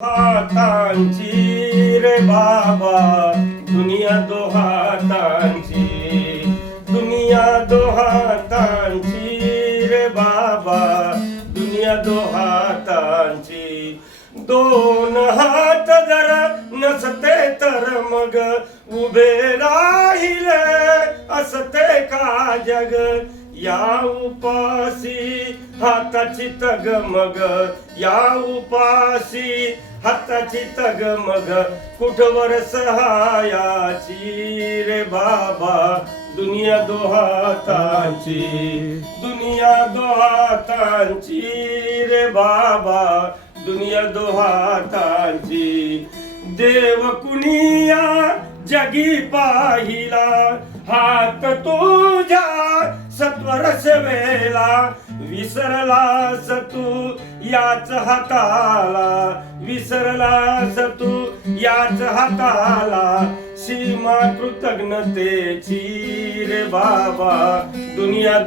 हातांची रे बाबा दुनिया दो हातांची, दुनिया दो हातांची रे बाबा दुनिया दो हातांची. दोन हात जर नसते तर मग उभे राहिले असते का जग. या उपासी हाताची तगमग, या उपासी हाताची तगमग कुठवर सहायाची रे बाबा दुनिया दो हातांची, दुनिया दो हातांची रे बाबा दुनिया दो हातांची. देव कुणिया जगी पाहिला हात तुझ्या सत्वर सेवेला. विसरलास तू याच हाताला, विसरलास तू याच हाताला. सीमा कृतज्ञतेची रे बाबा दुनिया